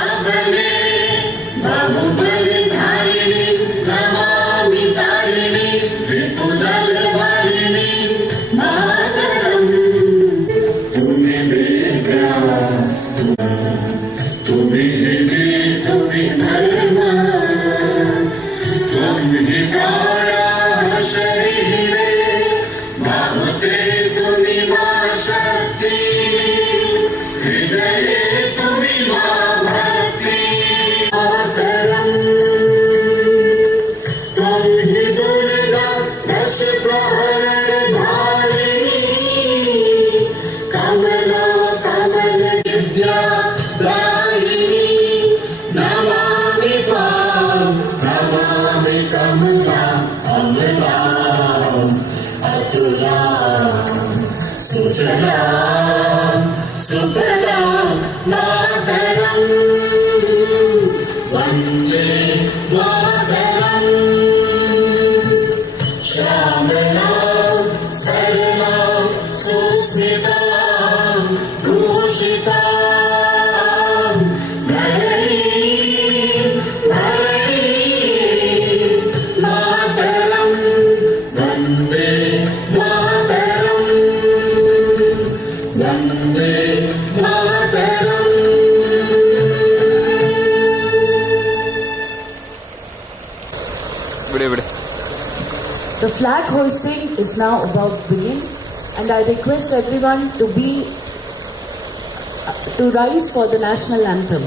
अबले बाहुबलधारिणी नमामि तारिणी विपुलधारिणी मातरम। तुम्हें वेद्या तुम्हें हिंदी तुम्हें धर्म तुम ही प्राणा शरीरे बाहुते तुम्हें मां शक्ति हृदये तुम्हें मां भक्ति मातरम। तुम ही दुर्गा दश प्रहरण धारिणी कमला कमल विद्या दायिनी नमामि त्वां नमामि कमला अमला अतुला सुजला सुफला मातरम। वन्दे मातरम। श्यामलां सरलां सुस्मितां भूषितां धरणीं मातरं। वन्दे मातरं। Vande Mataram. The flag hoisting is now about to begin, and I request everyone to rise for the national anthem.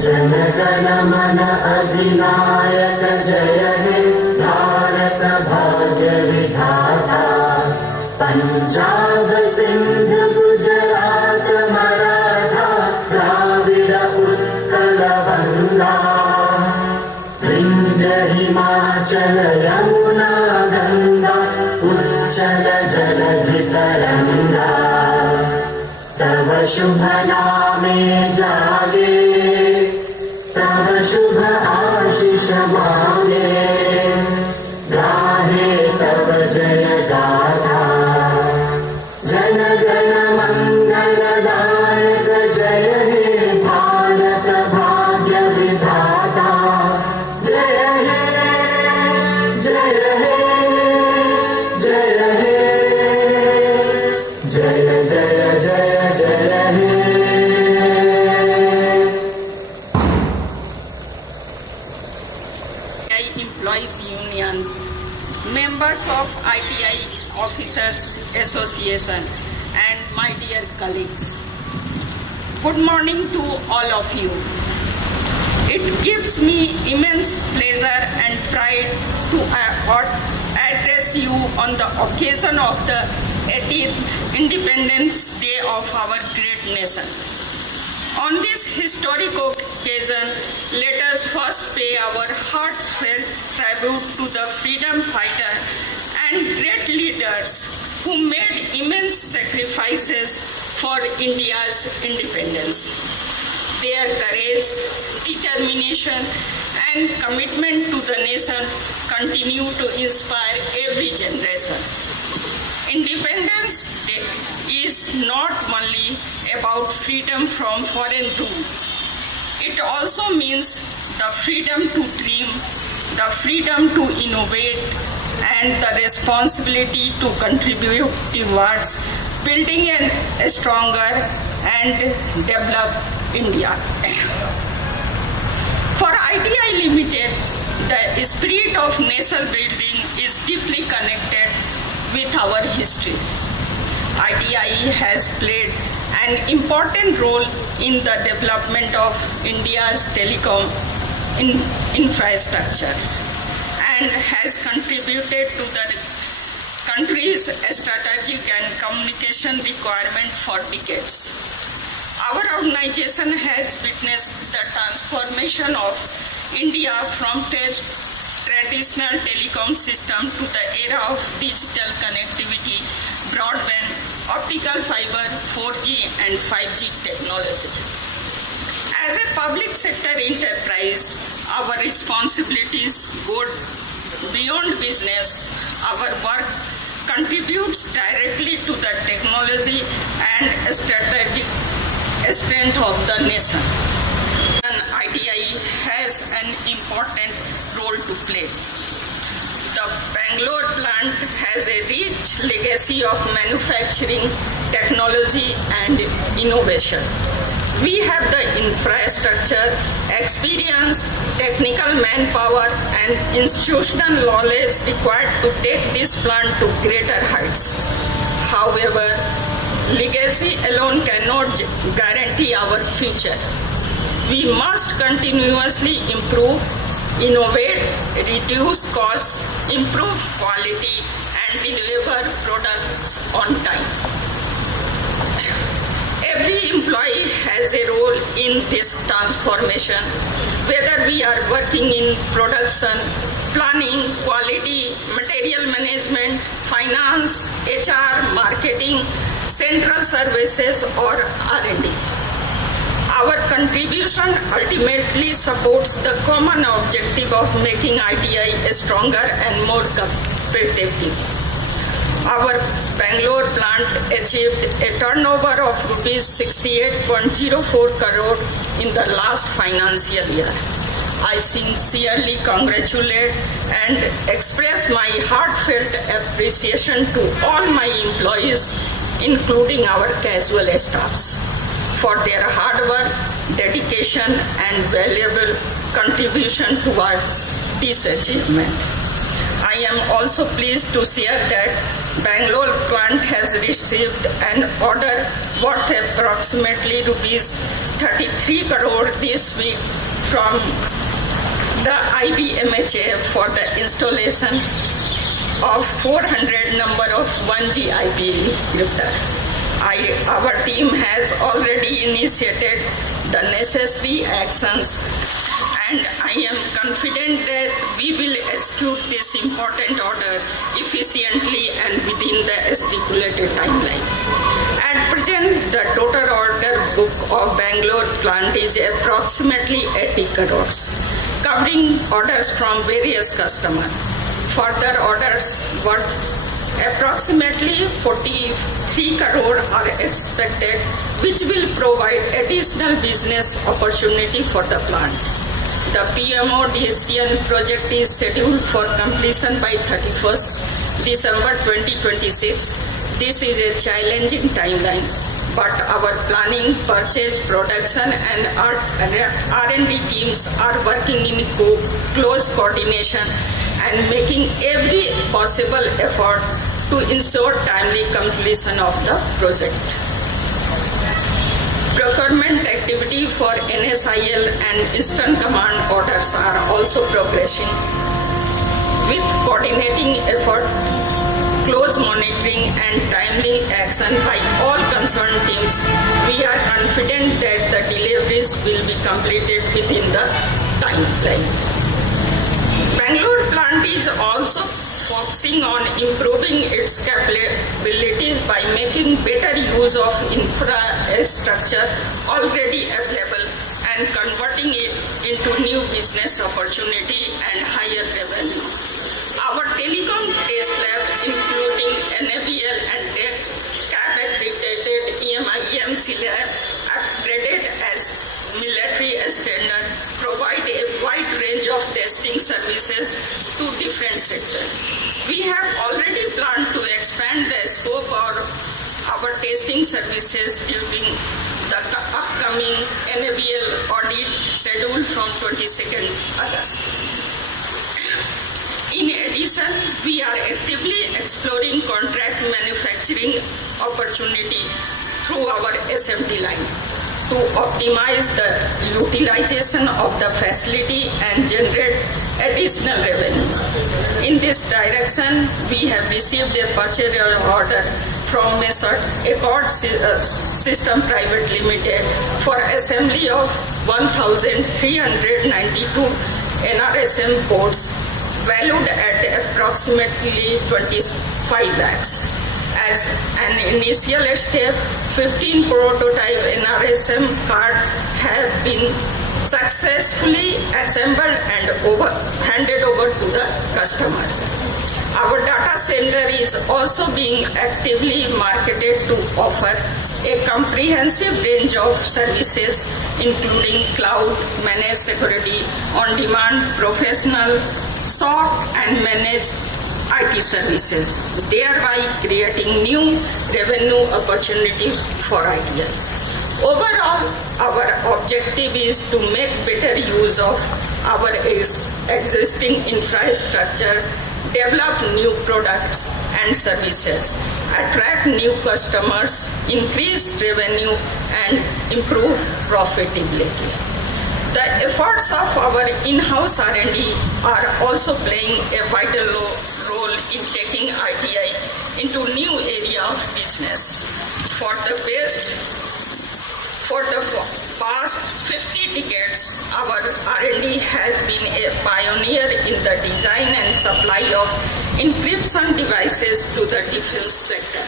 Jana Gana मन अधिनायक जय हे भारत भाग्य विधाता। पंजाब सिंध गुजरात मराठा द्राविड़ उत्कल गंगा विंध्य हिमाचल यमुना गंगा उच्चल जलधि तरंगा। तव शुभ नामे जागे तव शुभ आशीष मांगे गाहे तव जय गाथा। जन गण मंगलदायक जय हे भारत भाग्य विधाता। जय हे जय हे जय हे जय जय जय जय हे। Employees unions, members of ITI Officers Association, and my dear colleagues. Good morning to all of you. It gives me immense pleasure and pride to address you on the occasion of the 80th Independence Day of our great nation. On this historic occasion, let us first pay our heartfelt tribute to the freedom fighter and great leaders who made immense sacrifices for India's independence. Their courage, determination, and commitment to the nation continue to inspire every generation. Independence Day is not only about freedom from foreign rule. It also means the freedom to dream, the freedom to innovate, and the responsibility to contribute towards building a stronger and developed India. For ITI Limited, the spirit of nation building is deeply connected with our history. ITI has played an important role in the development of India's telecom infrastructure and has contributed to the country's strategic and communication requirement for decades. Our organization has witnessed the transformation of India from traditional telecom system to the era of digital connectivity, broadband, optical fiber, 4G and 5G technology. As a public sector enterprise, our responsibilities go beyond business. Our work contributes directly to the technology and strategic strength of the nation. And ITI has an important role to play. The Bangalore plant has a rich legacy of manufacturing, technology and innovation. We have the infrastructure, experience, technical manpower and institutional knowledge required to take this plant to greater heights. However, legacy alone cannot guarantee our future. We must continuously improve, innovate, reduce costs, improve quality and deliver products on time. Every employee has a role in this transformation, whether we are working in production, planning, quality, material management, finance, HR, marketing, central services or R&D. Our contribution ultimately supports the common objective of making ITI stronger and more competitive. Our Bangalore plant achieved a turnover of rupees 68.04 crore in the last financial year. I sincerely congratulate and express my heartfelt appreciation to all my employees, including our casual staffs, for their hard work, dedication and valuable contribution towards this achievement. I am also pleased to share that Bangalore plant has received an order worth approximately rupees 33 crore this week from the IBMHA for the installation of 400 number of 1G IP lifter. Our team has already initiated the necessary actions and I am confident that we will execute this important order efficiently and within the stipulated timeline. At present, the total order book of Bangalore plant is approximately 80 crores, covering orders from various customers. Further orders worth approximately 43 crore are expected, which will provide additional business opportunity for the plant. The PMO-DSCN project is scheduled for completion by 31st December 2026. This is a challenging timeline, but our planning, purchase, production and R&D teams are working in close coordination and making every possible effort to ensure timely completion of the project. Procurement activity for NSIL and Eastern Command orders are also progressing. With coordinating effort, close monitoring and timely action by all concerned teams, we are confident that the deliveries will be completed within the timeline. Bangalore plant is also focusing on improving its capabilities by making better use of infrastructure already available and converting it into new business opportunity and higher revenue. Our telecom test lab, including NABL and CAB accredited EMC lab, upgraded as military standard, provide a wide range of testing services to different sectors. We have already planned to expand the scope of our testing services during the upcoming NABL audit scheduled from 22nd August. In addition, we are actively exploring contract manufacturing opportunity through our SMT line to optimize the utilization of the facility and generate additional revenue. In this direction, we have received a purchase order from Accord System Private Limited for assembly of 1,392 NRSM ports valued at approximately 25 lakhs. As an initial step, 15 prototype NRSM cards have been successfully assembled and handed over to the customer. Our data center is also being actively marketed to offer a comprehensive range of services including cloud, managed security, on-demand, professional, SOC and managed IT services, thereby creating new revenue opportunities for ITI. Overall, our objective is to make better use of our existing infrastructure, develop new products and services, attract new customers, increase revenue, and improve profitability. The efforts of our in-house R&D are also playing a vital role in taking ITI into new area of business. For the past 50 decades, our R&D has been a pioneer in the design and supply of encryption devices to the defense sector.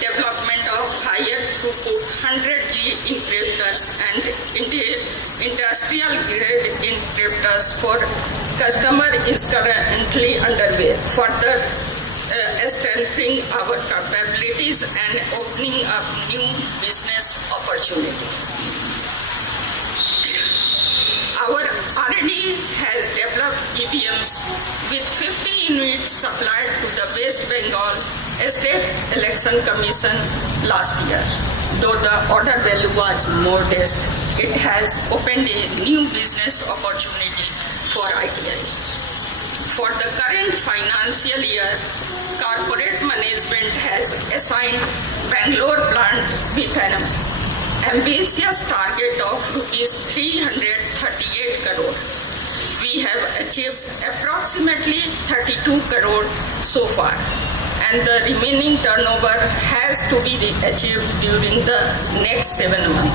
Development of higher throughput 100G encryptors and industrial grade encryptors for customer is currently underway, further strengthening our capabilities and opening up new business opportunities. Our R&D has developed EVMs with 50 units supplied to the West Bengal State Election Commission last year. Though the order value was modest, it has opened a new business opportunity for ITI. For the current financial year, corporate management has assigned Bangalore plant with an ambitious target of rupees 338 crore. We have achieved approximately 32 crore so far, and the remaining turnover has to be achieved during the next 7 months.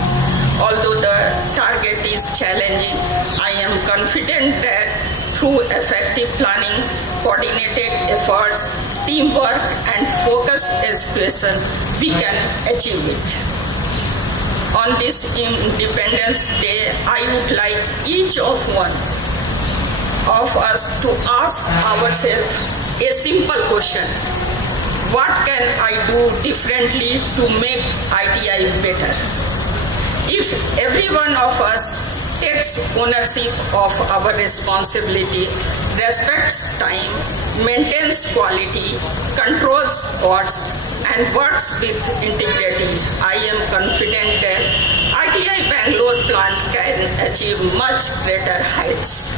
Although the target is challenging, I am confident that through effective planning, coordinated efforts, teamwork, and focused execution, we can achieve it. On this Independence Day, I would like each of one of us to ask ourselves a simple question. What can I do differently to make ITI better? If every one of us takes ownership of our responsibility, respects time, maintains quality, controls costs, and works with integrity, I am confident that ITI Bangalore plant can achieve much greater heights.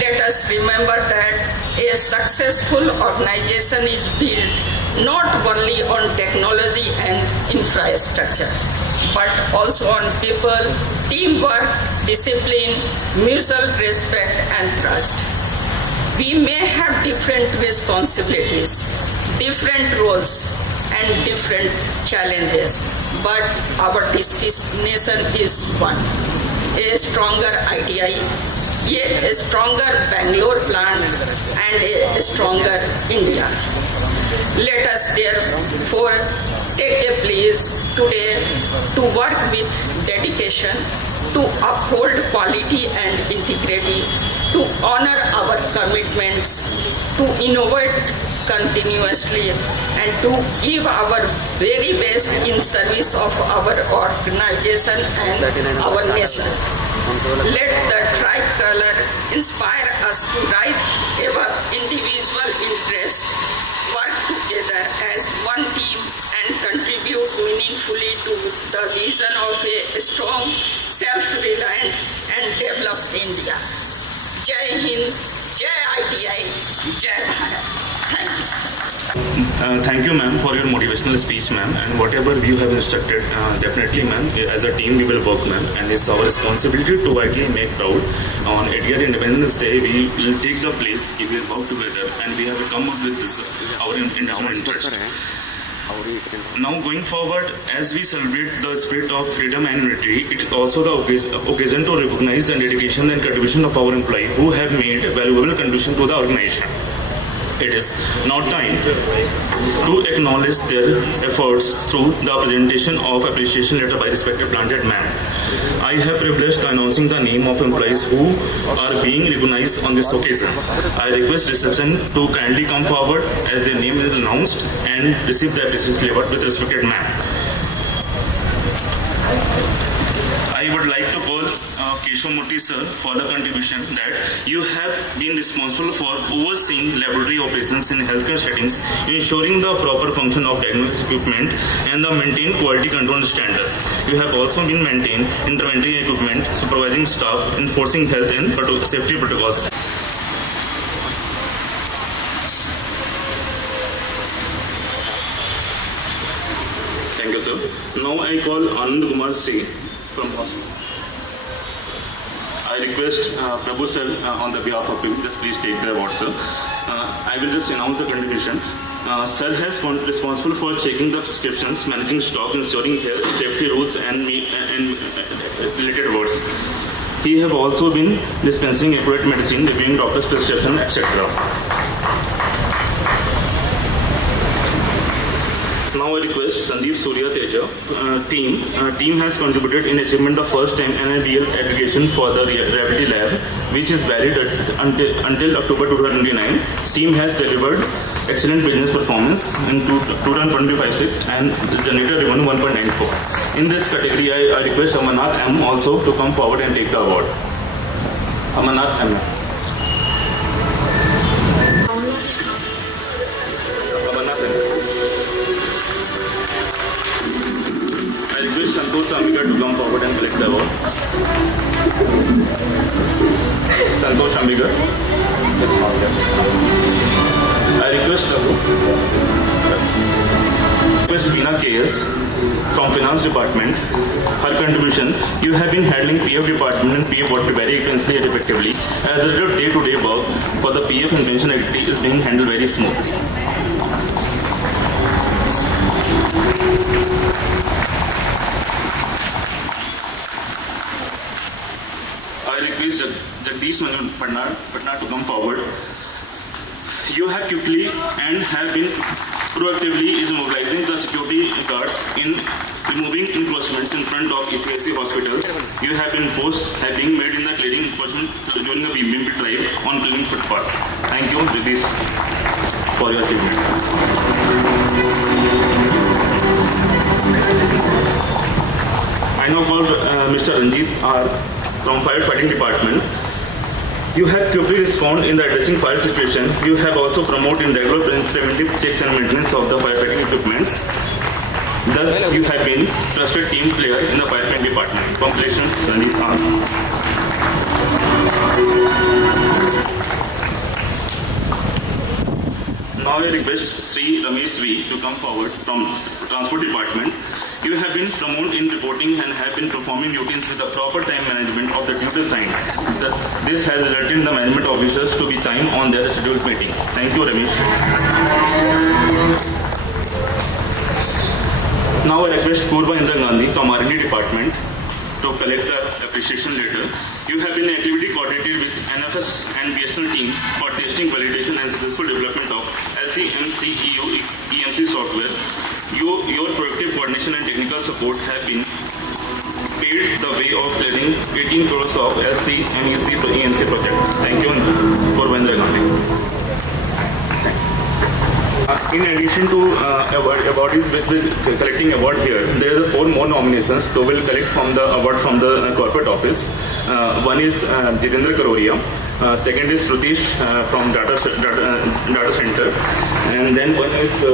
Let us remember that a successful organization is built not only on technology and infrastructure, but also on people, teamwork, discipline, mutual respect, and trust. We may have different responsibilities, different roles, and different challenges, but our destination is one: a stronger ITI, a stronger Bangalore plant, and a stronger India. Let us therefore take a place today to work with dedication, to uphold quality and integrity, to honor our commitments, to innovate continuously, and to give our very best in service of our organization and our nation. Let the tricolor inspire us to rise above individual interests, work together as one team, and contribute meaningfully to the vision of a strong, self-reliant, and developed India. Jai Hind, Jai ITI, Jai Bharat. Thank you. Thank you, ma'am, for your motivational speech, ma'am. And whatever you have instructed, definitely, ma'am, as a team we will work, ma'am. And it's our responsibility to ITI make proud. On 80th Independence Day, we will take the place, we will work together, and we have come up with this, our interest. Now going forward, as we celebrate the spirit of freedom and unity, it is also the occasion to recognize the dedication and contribution of our employees who have made a valuable contribution to the organization. It is now time to acknowledge their efforts through the presentation of appreciation letter by respected planted ma'am. I have privileged announcing the name of employees who are being recognized on this occasion. I request reception to kindly come forward as their name is announced and receive the appreciation letter with respected ma'am. I would like to call Keshav Murthy sir for the contribution that you have been responsible for overseeing laboratory operations in healthcare settings, ensuring the proper function of diagnostic equipment and the maintained quality control standards. You have also been maintained interventory equipment, supervising staff, enforcing health and safety protocols. Thank you, sir. Now I call Anand Kumar C from hospital. I request Prabhu sir on the behalf of him, just please take the award, sir. I will just announce the contribution. Sir has responsible for checking the prescriptions, managing stock, ensuring health, safety rules and related awards. He have also been dispensing accurate medicine, reviewing doctor's prescription, etc. Now I request Sandeep Surya Teja team has contributed in achievement of first time NIBL aggregation for the Gravity Lab, which is valid until October 2029. Team has delivered excellent business performance in 2025-6 and generated revenue 1.94. In this category, I request Amarnath M also to come forward and take the award. Amarnath M. I request Santosh Ambika to come forward and collect the award. Santosh Ambika. I request Veena KS from Finance Department. Her contribution, you have been handling PF department and PF work very intensely and effectively. As a result of day-to-day work for the PF and pension activity is being handled very smoothly. I request Jagdish Patna to come forward. You have quickly and have been proactively is mobilizing the security guards in removing encroachments in front of ECIC hospitals. You have been forced have been made in the clearing encroachment during the BMP drive on cleaning footpaths. Thank you, Jagdish, for your achievement. I now call Mr. Ranjit R from Firefighting Department. You have quickly responded in the addressing fire situation. You have also promoted in regular preventive checks and maintenance of the firefighting equipments. Thus, you have been trusted team player in the firefighting department. Congratulations, Ranjit R. Now I request Sri Ramesh V to come forward from Transport Department. You have been promoted in reporting and have been performing duties with the proper time management of the duty assigned. This has resulted in the management officers to be time on their scheduled meeting. Thank you, Ramesh. Now I request Purva Indra Gandhi from R&D Department to collect the appreciation letter. You have been actively coordinated with NFS and BSNL teams for testing, validation and successful development of LCMCEU EMC software. Your proactive coordination and technical support have been paved the way of clearing 18 crores of LCMEC EMC project. Thank you, Purva Indra Gandhi. In addition to awardees with collecting award here, there are 4 more nominations. So we'll collect from the award from the corporate office. One is Jitendra Karoria. Second is Rutish from data center, and then one is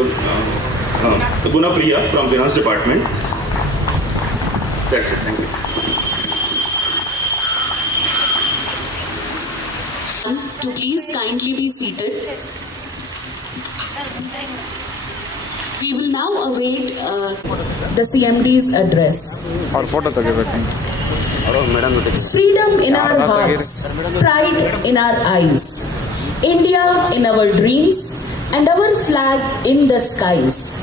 Gunapriya from Finance Department. That's it. Thank you. To please kindly be seated. We will now await the CMD's address. Freedom in our hearts, pride in our eyes, India in our dreams, and our flag in the skies.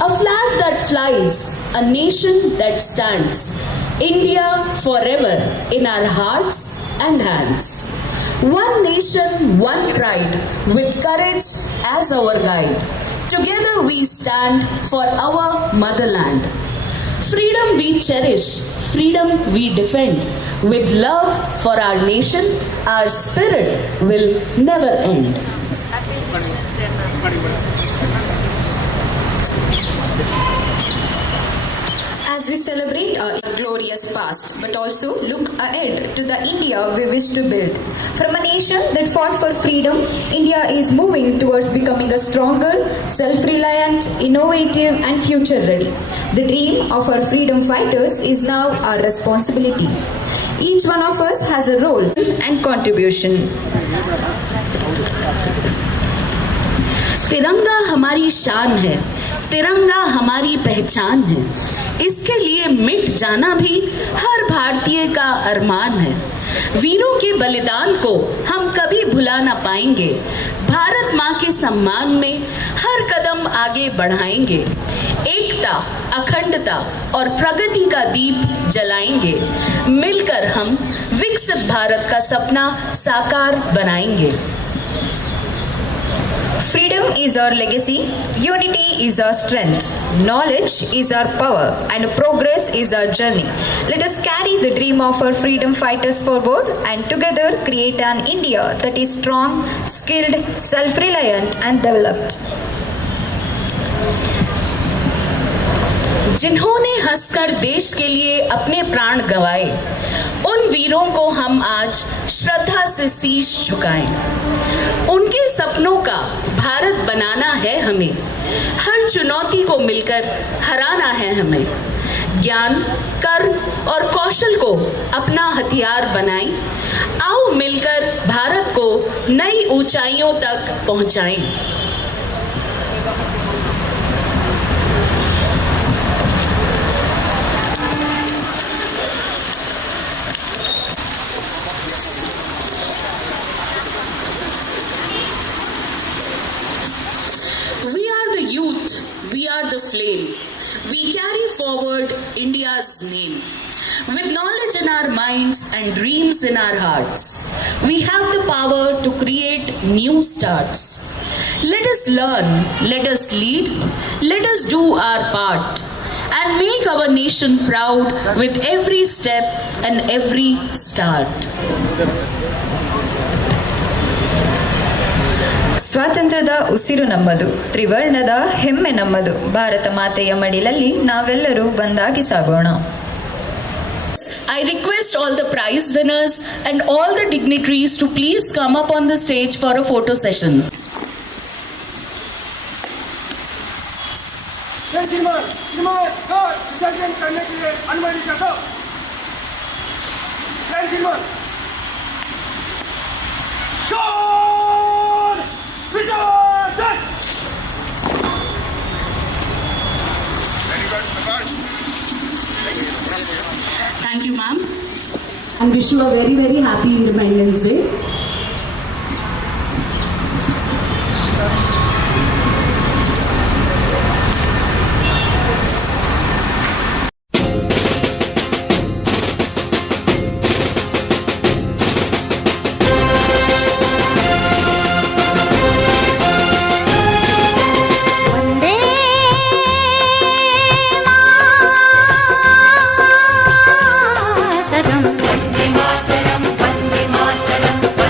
A flag that flies, a nation that stands. India forever in our hearts and hands. One nation, one pride, with courage as our guide. Together we stand for our motherland. Freedom we cherish, freedom we defend. With love for our nation, our spirit will never end. As we celebrate our glorious past, but also look ahead to the India we wish to build. From a nation that fought for freedom, India is moving towards becoming a stronger, self-reliant, innovative and future-ready. The dream of our freedom fighters is now our responsibility. Each one of us has a role and contribution. तिरंगा हमारी शान है, तिरंगा हमारी पहचान है। इसके लिए मिट जाना भी हर भारतीय का अरमान है। वीरों के बलिदान को हम कभी भुला ना पाएंगे। भारत माँ के सम्मान में हर कदम आगे बढ़ाएंगे। एकता, अखंडता और प्रगति का दीप जलाएंगे। मिलकर हम विकसित भारत का सपना साकार बनाएंगे। Freedom is our legacy, unity is our strength, knowledge is our power, and progress is our journey. Let us carry the dream of our freedom fighters forward and together create an India that is strong, skilled, self-reliant, and developed. जिन्होंने हंसकर देश के लिए अपने प्राण गंवाए, उन वीरों को हम आज श्रद्धा से शीश झुकाएं। उनके सपनों का भारत बनाना है हमें। हर चुनौती को मिलकर हराना है हमें। ज्ञान, कर्म और कौशल को अपना हथियार बनाएं। आओ मिलकर भारत को नई ऊंचाइयों तक पहुंचाएं। We are the youth, we are the flame. We carry forward India's name. With knowledge in our minds and dreams in our hearts, we have the power to create new starts. Let us learn, let us lead, let us do our part and make our nation proud with every step and every start. ಸ್ವಾತಂತ್ರ್ಯದ ಉಸಿರು ನಮ್ಮದು, ತ್ರಿವರ್ಣದ ಹೆಮ್ಮೆ ನಮ್ಮದು. ಭಾರತ ಮಾತೆಯ ಮಡಿಲಲ್ಲಿ ನಾವೆಲ್ಲರೂ ಒಂದಾಗಿ ಸಾಗೋಣ. I request all the prize winners and all the dignitaries to please come up on the stage for a photo session. विसर्जन करने के लिए अनुमति दो। विसर्जन। Thank you, ma'am. And wish you a very, very happy Independence Day. Vande Mataram Vande Mataram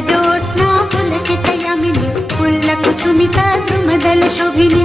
Jyotsna पुलकितयामिनी पुल्लकुसुमिता द्रुमदलशोभिनी